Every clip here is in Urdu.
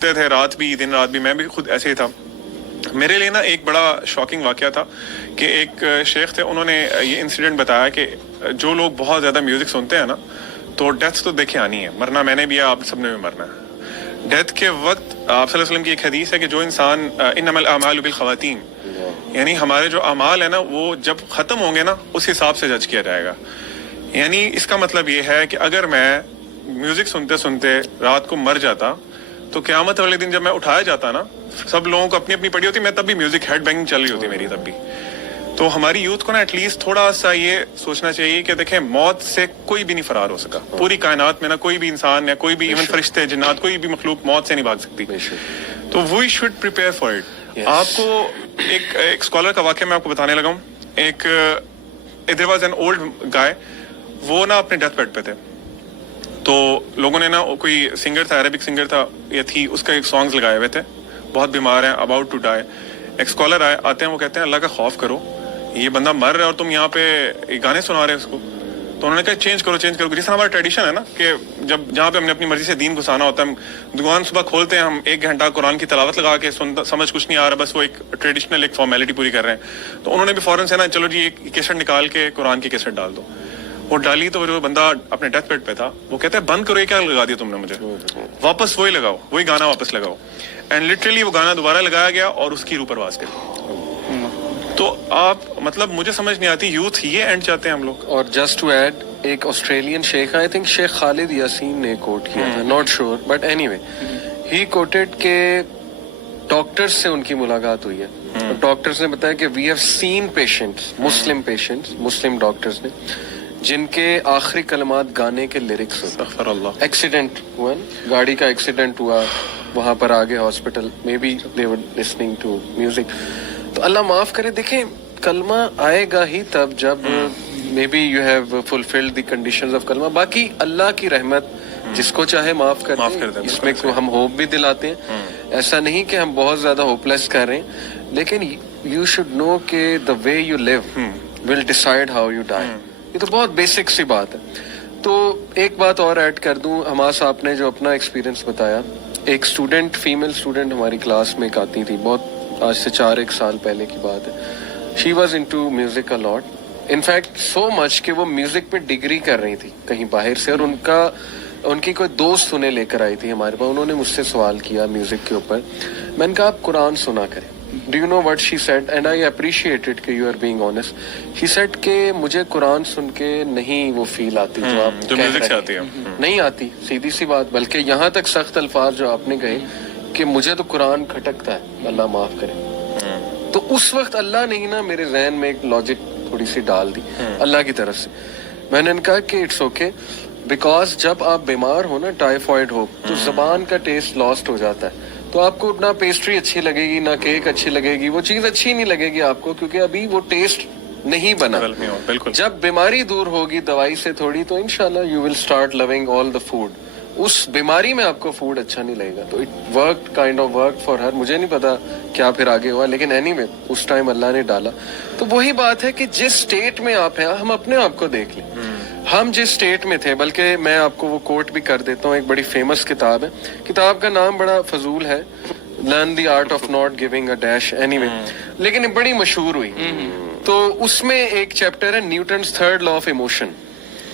تھے رات بھی دن رات بھی, میں بھی خود ایسے ہی تھا. میرے لیے نا ایک بڑا شاکنگ واقعہ تھا کہ ایک شیخ تھے, انہوں نے یہ انسیڈنٹ بتایا کہ جو لوگ بہت زیادہ میوزک سنتے ہیں نا تو ڈیتھ تو دیکھے آنی ہے, مرنا میں نے بھی ہے, آپ سب نے بھی مرنا ہے. ڈیتھ کے وقت آپ صلی اللہ علیہ وسلم کی ایک حدیث ہے کہ جو انسان انما الاعمال بالخواتیم, یعنی ہمارے جو اعمال ہیں نا وہ جب ختم ہوں گے نا اس حساب سے جج کیا جائے گا. یعنی اس کا مطلب یہ ہے کہ اگر میں میوزک سنتے سنتے رات کو مر جاتا تو قیامت والے دن جب میں اٹھایا جاتا نا, سب لوگوں کو اپنی اپنی پڑی ہوتی, میں تب بھی میوزک ہیڈ بینگ چل رہی ہوتی میری تب بھی. تو ہماری یوتھ کو نا ایٹ لیسٹ تھوڑا سا یہ سوچنا چاہیے کہ دیکھیں موت سے کوئی بھی نہیں فرار ہو سکا. پوری کائنات میں نا کوئی بھی انسان یا کوئی بھی ایون فرشتے جنات کوئی بھی مخلوق موت سے نہیں بھاگ سکتی. تو we should prepare for it. آپ کو ایک اسکالر کا واقعہ میں آپ کو بتانے لگا ہوں. ایک there was an old guy, وہ نا اپنے ڈیتھ بیڈ پہ تھے, تو لوگوں نے نا کوئی سنگر تھا, عربک سنگر تھا یا تھی, اس کا ایک سانگز لگائے ہوئے تھے, بہت بیمار ہیں, اباؤٹ ٹو ڈائی. ایک اسکالر آتے ہیں, وہ کہتے ہیں اللہ کا خوف کرو, یہ بندہ مر رہا ہے اور تم یہاں پہ گانے سنا رہے ہیں اس کو. تو انہوں نے کہا چینج کرو, جس طرح ہمارا ٹریڈیشن ہے نا کہ جب جہاں پہ ہم نے اپنی مرضی سے دین گھسانا ہوتا ہے, ہم دکان صبح کھولتے ہیں, ہم 1 گھنٹہ قرآن کی تلاوت لگا کے سمجھ کچھ نہیں آ رہا, بس وہ ایک ٹریڈیشنل ایک فارمیلٹی پوری کر رہے ہیں. تو انہوں نے بھی فوراً سے نا چلو جی ایک کیسٹ نکال کے قرآن کی کیسٹ ڈال دو. وہ ڈالی تو جو بندہ اپنے ڈیتھ بیڈ پہ تھا وہ کہتے ہیں بند کرو, یہ کیا لگا دیا تم نے مجھے, واپس وہی لگاؤ, وہی گانا واپس لگاؤ. اینڈ لٹرلی وہ گانا دوبارہ لگایا گیا اور اس کی روح پرواز گئی. تو آپ مطلب مجھے سمجھ نہیں آتی یوتھ یہ اینڈ چاہتے ہیں ہم لوگ. اور جسٹ ٹو ایڈ, ایک آسٹریلین شیخ, آئی تھنک شیخ خالد یاسین نے کوٹ کیا تھا, not sure, but any way he quoted کہ ڈاکٹرز سے ان کی ملاقات ہوئی ہے. ڈاکٹرز نے بتایا کہ وی ہیو سین پیشنٹس, مسلم ڈاکٹرز نے, جن کے آخری کلمات گانے کے لیرکس ہوتے. ایکسیڈنٹ ہوا, گاڑی کا ایکسیڈنٹ ہوا, وہاں پر آگے hospital, may be they were listening to music. تو اللہ معاف کرے, دیکھیں کلمہ آئے گا ہی تب جب may be you have fulfilled the conditions of kalma. باقی اللہ کی رحمت جس کو چاہے معاف کر دیں, اس میں ہم ہوپ بھی دلاتے ہیں. ایسا نہیں کہ ہم بہت زیادہ ہوپ لیس کر رہے ہیں, لیکن یو شوڈ نو کہ the way you live will decide how you die. یہ تو بہت بیسک سی بات ہے. تو ایک بات اور ایڈ کر دوں, حماس آپ نے جو اپنا ایکسپیرینس بتایا, ایک اسٹوڈنٹ, فیمیل اسٹوڈنٹ ہماری کلاس میں ایک آتی تھی, بہت آج سے 4-1 سال پہلے کی بات ہے. She was into music a lot, in fact so much کہ وہ میوزک پہ ڈگری کر رہی تھی کہیں باہر سے, اور ان کی کوئی دوست انہیں لے کر آئی تھی ہمارے پاس. انہوں نے مجھ سے سوال کیا میوزک کے اوپر. میں نے کہا آپ قرآن سنا کریں. Do you know what she said, and I appreciated کہ you are being honest. She said کہ مجھے قرآن سن کے نہیں وہ فیل آتی جو آپ کہہ رہے ہیں, نہیں آتی, سیدھی سی بات. بلکہ یہاں تک سخت الفاظ جو آپ نے کہے کہ مجھے تو قرآن کھٹکتا ہے, اللہ معاف کرے. تو اس وقت اللہ نے ہی نا میرے ذہن میں ایک لاجک تھوڑی سی ڈال دی اللہ کی طرف سے. میں نے کہا کہ اٹس اوکے, بیکاز جب آپ بیمار ہو نا, ٹائیفائڈ ہو, تو زبان کا ٹیسٹ لاسٹ ہو جاتا ہے. تو آپ کو نہ پیسٹری اچھی لگے گی, نہ کیک اچھی لگے گی, وہ چیز اچھی نہیں لگے گی آپ کو, کیونکہ ابھی وہ ٹیسٹ نہیں بنا. جب بیماری دور ہوگی دوائی سے تھوڑی, تو انشاءاللہ you will start loving all the food. اس بیماری میں آپ کو فوڈ اچھا نہیں لگے گا. تو it work kind of work for her. مجھے نہیں پتا کیا پھر آگے ہوا, لیکن اینی وے اس ٹائم اللہ نے ڈالا. تو وہی بات ہے کہ جس اسٹیٹ میں آپ ہیں, ہم اپنے آپ کو دیکھ لیں, ہم جس اسٹیٹ میں تھے. بلکہ میں آپ کو وہ کوٹ بھی کر دیتا ہوں, ایک بڑی فیمس کتاب ہے, کتاب کا نام بڑا فضول ہے, learn the art of not giving A dash, any way, لیکن بڑی مشہور ہوئی. تو اس میں ایک چیپٹر ہے Newton's 3rd law of emotion.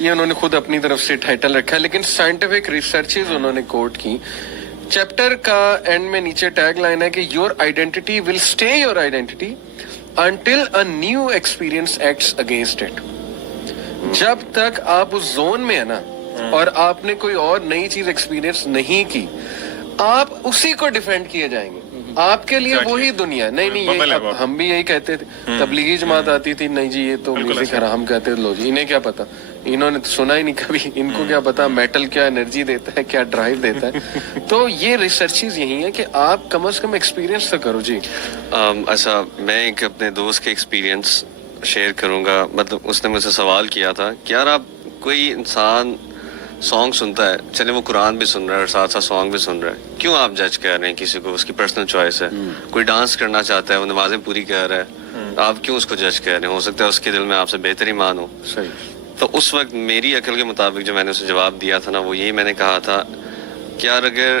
یہ انہوں نے خود اپنی طرف سے ٹائٹل رکھا ہے, لیکن سائنٹیفک ریسرچز انہوں نے کوٹ کی. چیپٹر کا اینڈ میں نیچے ٹیگ لائن ہے کہ your identity will stay your identity until a new experience acts against it. جب تک آپ اس زون میں ہیں نا, اور آپ نے کوئی اور نئی چیز ایکسپیرئنس نہیں کی, آپ اسی کو ڈیفینڈ کیے جائیں گے. آپ کے لیے وہی دنیا. نہیں یہ ہم بھی یہی کہتے تھے, تبلیغی جماعت آتی تھی, نہیں جی یہ تو میوزک حرام کہتے تھے. لو جی, انہیں کیا پتا, انہوں نے سنا ہی نہیں کبھی, ان کو کیا پتا میٹل کیا انرجی دیتا ہے, کیا ڈرائیو دیتا ہے. تو یہ ریسرچز یہی ہیں کہ آپ کم از کم ایکسپیرینس تو کرو. جی اچھا, میں ایک اپنے دوست کے ایکسپیرینس شیئر کروں گا. مطلب اس نے مجھ سے سوال کیا تھا کہ یار آپ, کوئی انسان سانگ سنتا ہے, چلے وہ قرآن بھی سن رہا ہے اور ساتھ ساتھ سانگ بھی سن رہا ہے, کیوں آپ جج کر رہے ہیں کسی کو؟ اس کی پرسنل چوائس ہے. کوئی ڈانس کرنا چاہتا ہے, وہ نمازیں پوری کر رہا ہے, آپ کیوں اس کو جج کر رہے ہیں؟ ہو سکتا ہے اس کے دل میں آپ سے بہتر ایمان ہو. تو اس وقت میری عقل کے مطابق جو میں نے اسے جواب دیا تھا نا, وہ یہی میں نے کہا تھا کہ یار اگر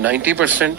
90%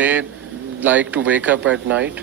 they like to wake up at night.